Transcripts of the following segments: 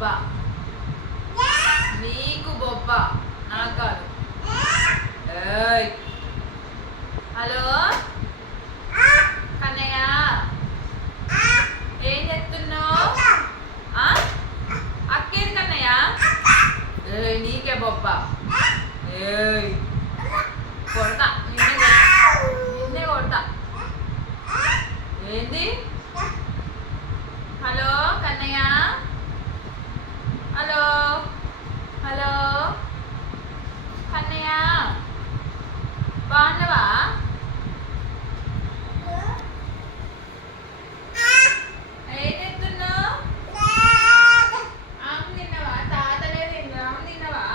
బొబ్బ, నీకు బొబ్బ, నాకు కాదు. ఏయ్ హలో కన్నయ్య, ఏం చెప్తున్నావు? అక్కేది కన్నయ్య? ఏయ్ నీకే బొబ్బ. ఏయ్ కొడతా, నిన్నే కొడతా. ఏంది? Hello Kannayya, hello hello Kannayya, బాగున్నావా? ఏం చెప్తున్నావు? ఆమె తిన్నావా? తాతలే తిన్నా, ఆమె తిన్నావా?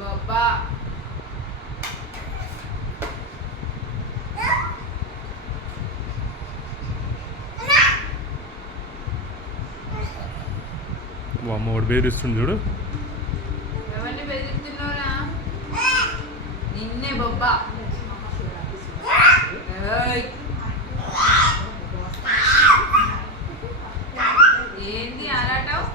బాబా వాడు బెదిరిస్తుంది చూడు. ఎవరిని బెదిరిస్తున్నావురా? నిన్నే బొబ్బా. ఏంది అలాటావు?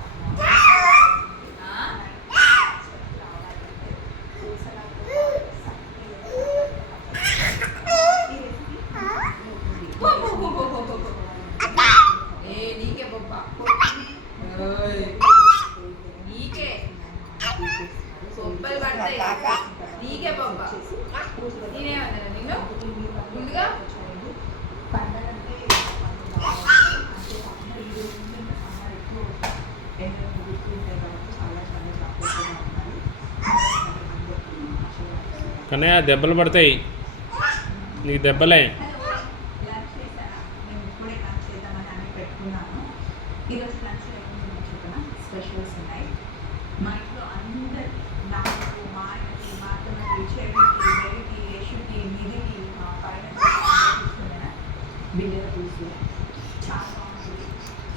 నీకే బొబ్బా, నీకే బొబ్బలు పడతాయి, నీకే బొబ్బ. నేనేమన్నా నిన్ను ముందుగా? కన్నయ్య దెబ్బలు పడతాయి, నీకు దెబ్బలే. ఈరోజు లంచ్ చెప్పిన స్పెషల్స్ ఉన్నాయి. మా ఇంట్లో అందరు, నాకు, మా ఆయనకి, మా అత్తమ్మకి, చెల్లికి, బెల్లికి, యశుకి, నిధికి, మా పైన బిల్లల పులుసు చాలా బాగుంటుంది.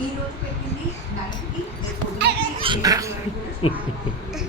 ఈరోజు పెట్టింది నైట్కి, రేపు పొద్దున్నకి, 7 వరకు కూడా చాలా బాగుంటుంది.